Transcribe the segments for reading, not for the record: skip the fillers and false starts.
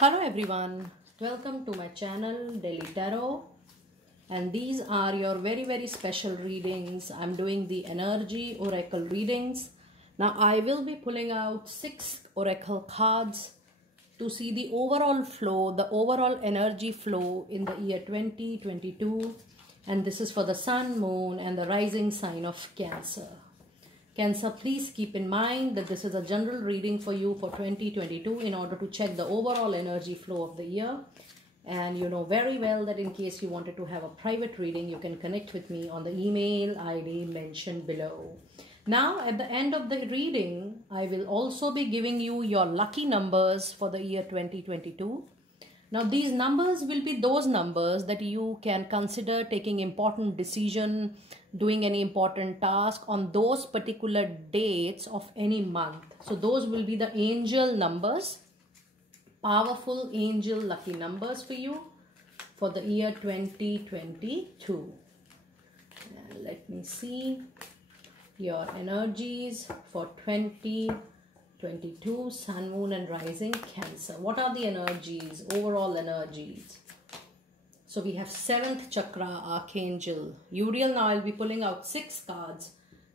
Hello everyone, welcome to my channel Daily Tarot, and these are your very special readings. I'm doing the energy oracle readings. Now I will be pulling out 6 oracle cards to see the overall flow, the overall energy flow in the year 2022, and this is for the sun, moon and the rising sign of Cancer. Cancer, please keep in mind that this is a general reading for you for 2022 in order to check the overall energy flow of the year. And you know very well that in case you wanted to have a private reading, you can connect with me on the email ID mentioned below. Now, at the end of the reading, I will also be giving you your lucky numbers for the year 2022. Now, these numbers will be those numbers that you can consider taking important decision, doing any important task on those particular dates of any month. So those will be the angel numbers, powerful angel lucky numbers for you for the year 2022. And let me see your energies for 2022, sun, moon and rising Cancer. What are the energies, overall energies? So we have 7th chakra, Archangel Uriel. Now I'll be pulling out 6 cards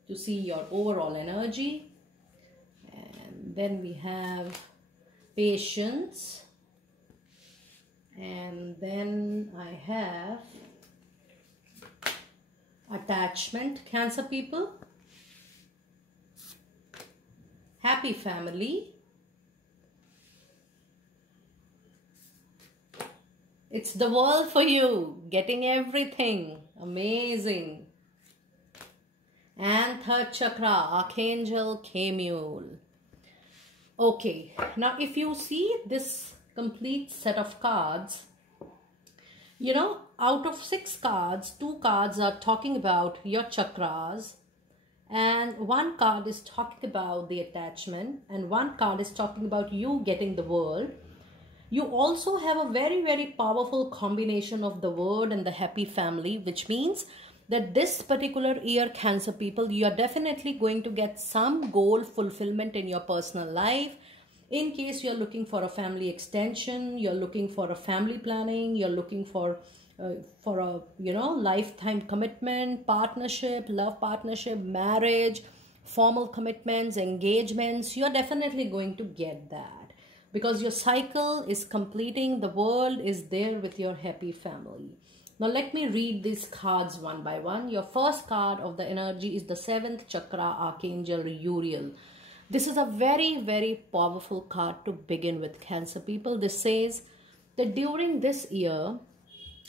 to see your overall energy. And then we have Patience. And then I have Attachment, Cancer people. Happy Family. It's the world for you, getting everything, amazing. And 3rd chakra, Archangel Chamuel. Okay, now if you see this complete set of cards, you know, out of 6 cards, 2 cards are talking about your chakras, and 1 card is talking about the attachment, and 1 card is talking about you getting the world. You also have a very powerful combination of the word and the happy family, which means that this particular year, Cancer people, you are definitely going to get some goal fulfillment in your personal life. In case you're looking for a family extension, you're looking for a family planning, you're looking for a lifetime commitment, partnership, love partnership, marriage, formal commitments, engagements, you're definitely going to get that. Because your cycle is completing, the world is there with your happy family. Now let me read these cards one by one. Your first card of the energy is the 7th chakra, Archangel Uriel. This is a very powerful card to begin with, Cancer people. This says that during this year,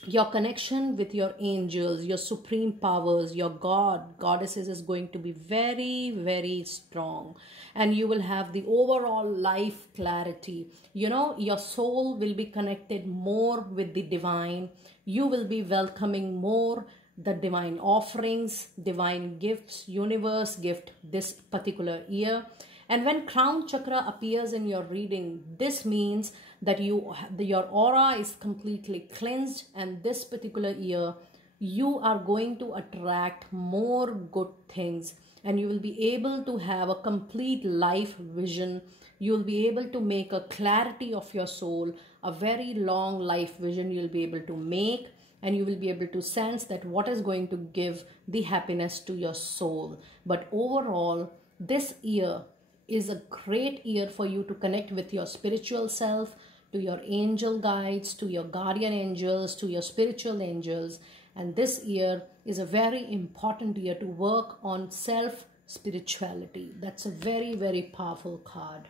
your connection with your angels, your supreme powers, your goddesses is going to be very strong, and you will have the overall life clarity. You know, your soul will be connected more with the divine. You will be welcoming more the divine offerings, divine gifts, universe gift this particular year. And when crown chakra appears in your reading, this means that your aura is completely cleansed, and this particular year you are going to attract more good things, and you will be able to have a complete life vision. You will be able to make a clarity of your soul, a very long life vision you'll be able to make, and you will be able to sense that what is going to give the happiness to your soul. But overall, this year is a great year for you to connect with your spiritual self, to your angel guides, to your guardian angels, to your spiritual angels. And this year is a very important year to work on self-spirituality. That's a very powerful card.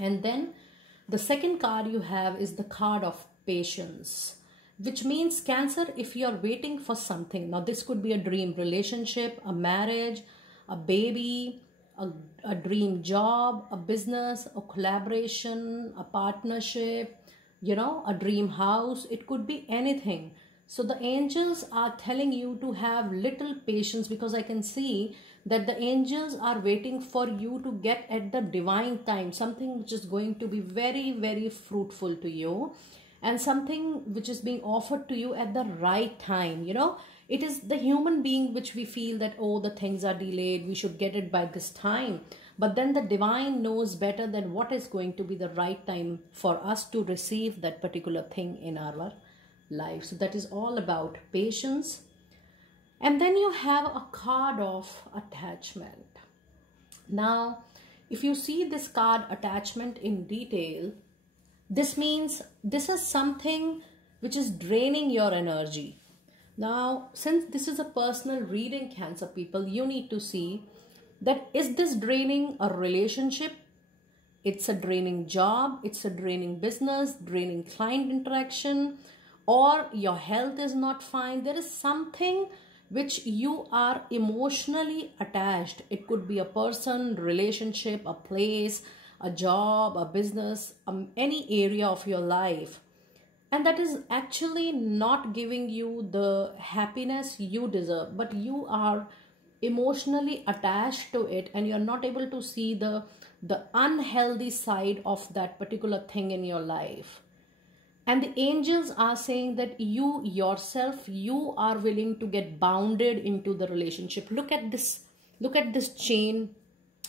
And then the second card you have is the card of Patience, which means, Cancer, if you're waiting for something, now this could be a dream relationship, a marriage, a baby, a dream job, a business, a collaboration, a partnership, you know, a dream house. It could be anything. So the angels are telling you to have little patience, because I can see that the angels are waiting for you to get at the divine time, something which is going to be very fruitful to you, and something which is being offered to you at the right time. You know, it is the human being which we feel that, oh, the things are delayed, we should get it by this time. but then the divine knows better than what is going to be the right time for us to receive that particular thing in our life. So that is all about patience. And then you have a card of attachment. Now, if you see this card attachment in detail, this means this is something which is draining your energy. Now, since this is a personal reading, Cancer people, you need to see that is this draining a relationship? It's a draining job, it's a draining business, draining client interaction, or your health is not fine. There is something which you are emotionally attached. It could be a person, relationship, a place, a job, a business, any area of your life. And that is actually not giving you the happiness you deserve, but you are emotionally attached to it and you're not able to see the unhealthy side of that particular thing in your life. And the angels are saying that you yourself, you are willing to get bounded into the relationship. Look at this chain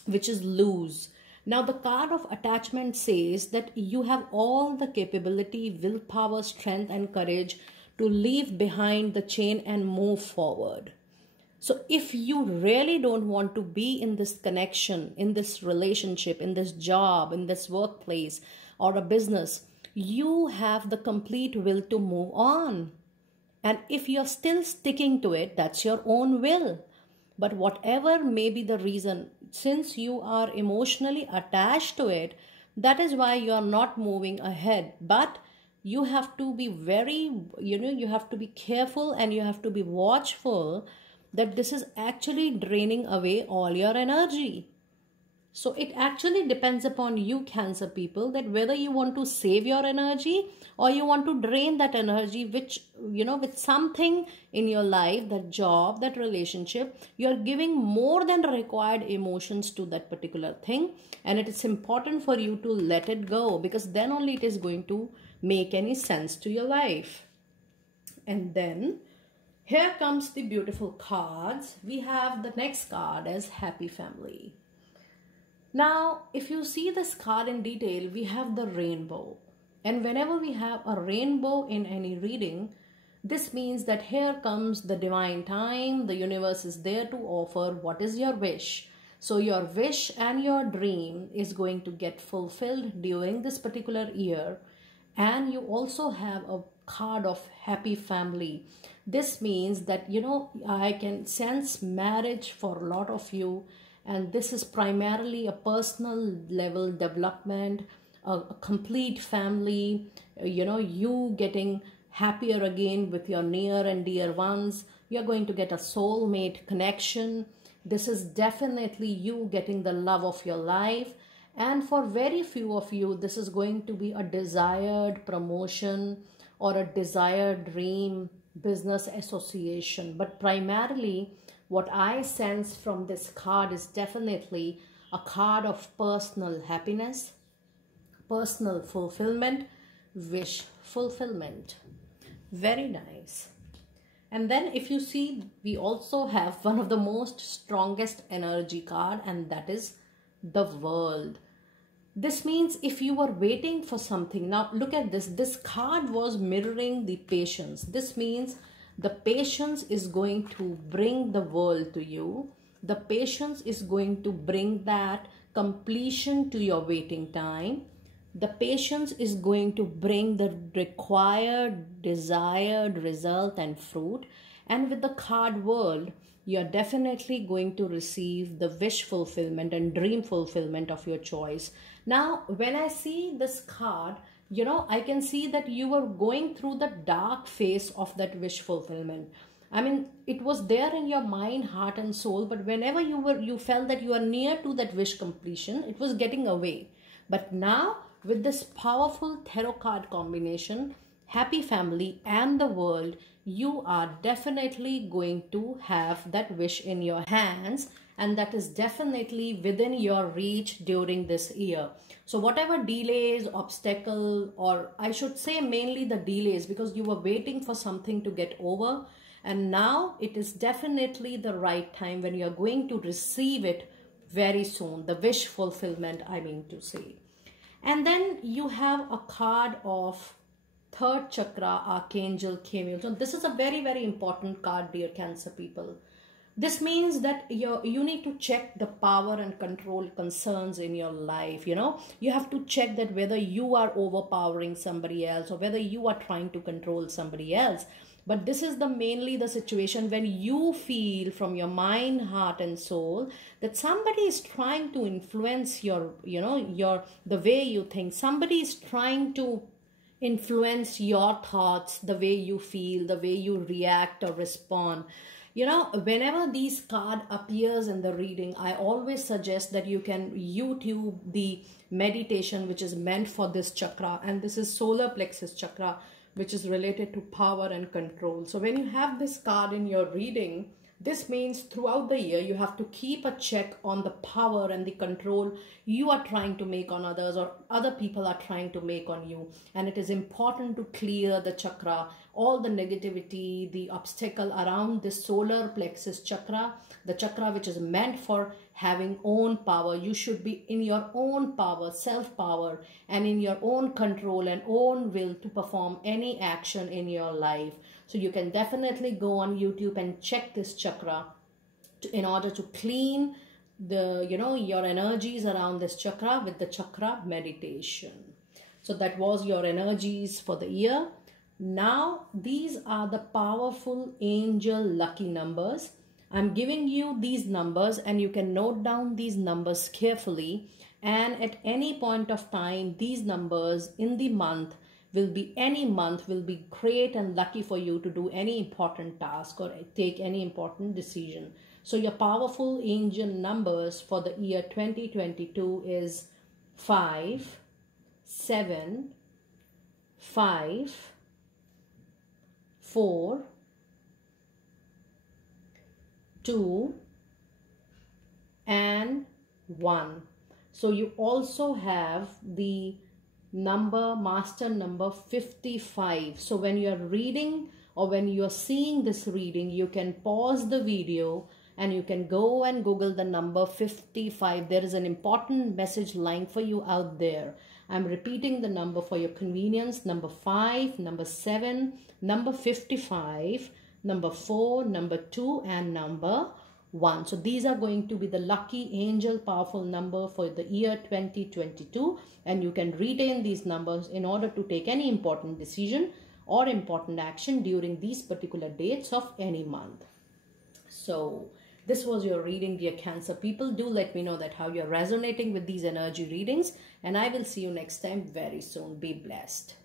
which is loose. Now the card of attachment says that you have all the capability, willpower, strength and courage to leave behind the chain and move forward. So if you really don't want to be in this connection, in this relationship, in this job, in this workplace or a business, you have the complete will to move on. And if you're still sticking to it, that's your own will. But whatever may be the reason, since you are emotionally attached to it, that is why you are not moving ahead. But you have to be very, you have to be careful and you have to be watchful that this is actually draining away all your energy. So it actually depends upon you, Cancer people, that whether you want to save your energy or you want to drain that energy, which, with something in your life, that job, that relationship, you're giving more than required emotions to that particular thing. And it is important for you to let it go, because then only it is going to make any sense to your life. And then here comes the beautiful cards. We have the next card as Happy Family. Now, if you see this card in detail, we have the rainbow. And whenever we have a rainbow in any reading, this means that here comes the divine time. The universe is there to offer what is your wish. So your wish and your dream is going to get fulfilled during this particular year. And you also have a card of Happy Family. This means that, I can sense marriage for a lot of you. And this is primarily a personal level development, a complete family, you getting happier again with your near and dear ones. You're going to get a soulmate connection. This is definitely you getting the love of your life. And for very few of you, this is going to be a desired promotion or a desired dream business association. But primarily, what I sense from this card is definitely a card of personal happiness, personal fulfillment, wish fulfillment. Very nice. And then if you see, we also have one of the most strongest energy card, and that is the World. This means if you were waiting for something, now look at this. This card was mirroring the patience. This means the patience is going to bring the world to you. The patience is going to bring that completion to your waiting time. The patience is going to bring the required, desired result and fruit. And with the card World, you're definitely going to receive the wish fulfillment and dream fulfillment of your choice. Now, when I see this card, I can see that you were going through the dark phase of that wish fulfillment. I mean, it was there in your mind, heart and soul, but whenever you felt that you are near to that wish completion, it was getting away. But now, with this powerful tarot card combination, Happy Family and the World, you are definitely going to have that wish in your hands, and that is definitely within your reach during this year. So whatever delays, obstacle, or I should say mainly the delays, because you were waiting for something to get over, and now it is definitely the right time when you are going to receive it very soon. The wish fulfillment, I mean to say. And then you have a card of third chakra, Archangel Chamuel. So this is a very, very important card, dear Cancer people. This means that you need to check the power and control concerns in your life. You know, you have to check that whether you are overpowering somebody else or whether you are trying to control somebody else. But this is mainly the situation when you feel from your mind, heart and soul that somebody is trying to influence your, the way you think. Somebody is trying to influence your thoughts, the way you feel, the way you react or respond. You know, whenever these card appears in the reading, I always suggest that you can YouTube the meditation which is meant for this chakra, and this is solar plexus chakra, which is related to power and control. So when you have this card in your reading, this means throughout the year you have to keep a check on the power and the control you are trying to make on others or other people are trying to make on you. And it is important to clear the chakra, all the negativity, the obstacle around this solar plexus chakra, the chakra which is meant for having own power. You should be in your own power, self-power, and in your own control and own will to perform any action in your life. So you can definitely go on YouTube and check this chakra in order to clean the, your energies around this chakra with the chakra meditation. So that was your energies for the year. Now, these are the powerful angel lucky numbers. I'm giving you these numbers and you can note down these numbers carefully. And at any point of time, these numbers in the month any month will be great and lucky for you to do any important task or take any important decision. So your powerful angel numbers for the year 2022 is 5, 7, 5, 4, 2, and 1. So you also have the master number 55. So when you are reading or when you are seeing this reading, you can pause the video and you can go and Google the number 55. There is an important message line for you out there. I'm repeating the number for your convenience: number 5, number 7, number 55, number 4, number 2, and number 1. So these are going to be the lucky angel powerful number for the year 2022, and you can retain these numbers in order to take any important decision or important action during these particular dates of any month. So this was your reading, dear Cancer people. Do let me know that how you're resonating with these energy readings, and I will see you next time very soon. Be blessed.